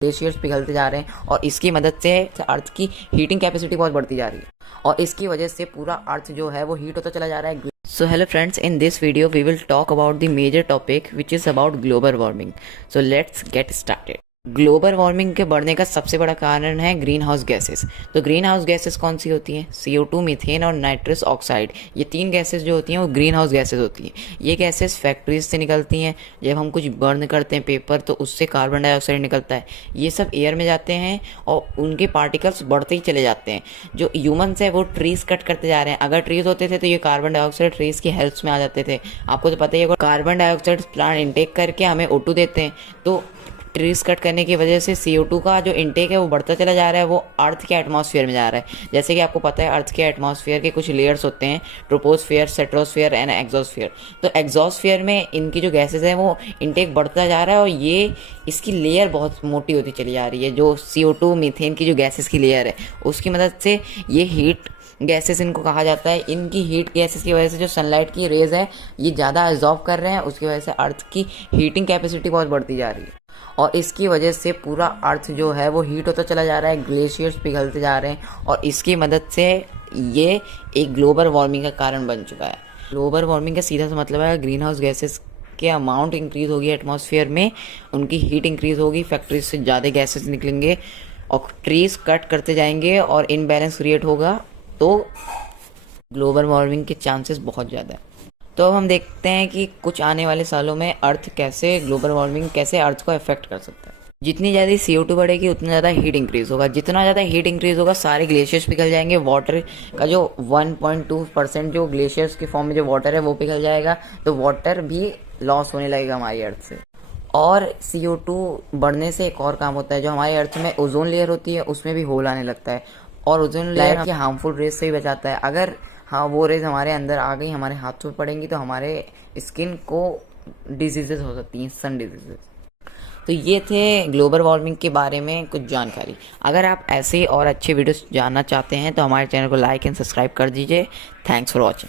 Glaciers पिघलते जा रहे हैं और इसकी मदद से अर्थ की हीटिंग कैपेसिटी बहुत बढ़ती जा रही है और इसकी वजह से पूरा अर्थ जो है वो हीट होता चला जा रहा है। So hello friends, in this video we will talk about the major topic which is about global warming. So let's get started. Global warming के बढ़ने का सबसे बड़ा कारण है ग्रीन हाउस गैसेस। तो ग्रीन हाउस गैसेस कौन सी होती हैं? CO2, मीथेन और नाइट्रस ऑक्साइड। ये तीन गैसेस जो होती हैं वो ग्रीन हाउस गैसेस होती हैं। ये गैसेस फैक्ट्रीज से निकलती हैं। जब हम कुछ बर्न करते हैं पेपर तो उससे कार्बन डाइऑक्साइड निकलता है। ये सब एयर में जाते हैं और उनके पार्टिकल्स बढ़ते ही चले जाते हैं। जो ह्यूमन्स है वो ट्रीज कट करते जा रहे हैं। अगर ट्रीज होते थे तो ये कार्बन डाइऑक्साइड ट्रीज की हेल्थ में आ जाते थे। आपको तो पता ही है, कार्बन डाइऑक्साइड प्लांट इनटेक करके हमें O2 देते हैं। तो ट्रीज कट करने की वजह से CO2 का जो इनटेक है वो बढ़ता चला जा रहा है, वो अर्थ के एटमॉस्फेयर में जा रहा है। जैसे कि आपको पता है अर्थ के एटमॉस्फेयर के कुछ लेयर्स होते हैं, ट्रोपोस्फेयर, स्ट्रेटोस्फेयर एंड एग्जॉस्फेयर। तो एग्जॉस्फेयर में इनकी जो गैसेज हैं वो इनटेक बढ़ता जा रहा है और ये इसकी लेयर बहुत मोटी होती चली जा रही है। जो CO2 मीथेन की जो गैसेज की लेयर है उसकी मदद से ये हीट गैसेस इनको कहा जाता है। इनकी हीट गैसेस की वजह से जो सनलाइट की रेज है ये ज़्यादा एब्जॉर्ब कर रहे हैं, उसकी वजह से अर्थ की हीटिंग कैपेसिटी बहुत बढ़ती जा रही है और इसकी वजह से पूरा अर्थ जो है वो हीट होता चला जा रहा है। ग्लेशियर्स पिघलते जा रहे हैं और इसकी मदद से ये एक ग्लोबल वार्मिंग का कारण बन चुका है। ग्लोबल वार्मिंग का सीधा सा मतलब है ग्रीन हाउस गैसेस के अमाउंट इंक्रीज होगी एटमॉस्फेयर में, उनकी हीट इंक्रीज होगी, फैक्ट्रीज से ज़्यादा गैसेस निकलेंगे और ट्रीज कट करते जाएंगे और इनबैलेंस क्रिएट होगा, तो ग्लोबल वार्मिंग के चांसेस बहुत ज़्यादा है। तो अब हम देखते हैं कि कुछ आने वाले सालों में अर्थ कैसे, ग्लोबल वार्मिंग कैसे अर्थ को अफेक्ट कर सकता है। जितनी ज़्यादा CO2 बढ़ेगी उतना ज़्यादा हीट इंक्रीज होगा। जितना ज़्यादा हीट इंक्रीज होगा सारे ग्लेशियर्स पिघल जाएंगे। वाटर का जो 1.2% जो ग्लेशियर्स के फॉर्म में जो वाटर है वो पिघल जाएगा, तो वाटर भी लॉस होने लगेगा हमारी अर्थ से। और CO2 बढ़ने से एक और काम होता है, जो हमारे अर्थ में ओजोन लेयर होती है उसमें भी होल आने लगता है और ओजोन लेयर की हार्मफुल रेज से ही बचाता है। अगर वो रेज हमारे अंदर आ गई, हमारे हाथ में पड़ेंगी तो हमारे स्किन को डिजीजेस हो सकती हैं, सन डिजीजेस। तो ये थे ग्लोबल वार्मिंग के बारे में कुछ जानकारी। अगर आप ऐसे और अच्छे वीडियोस जानना चाहते हैं तो हमारे चैनल को लाइक एंड सब्सक्राइब कर दीजिए। Thanks for watching.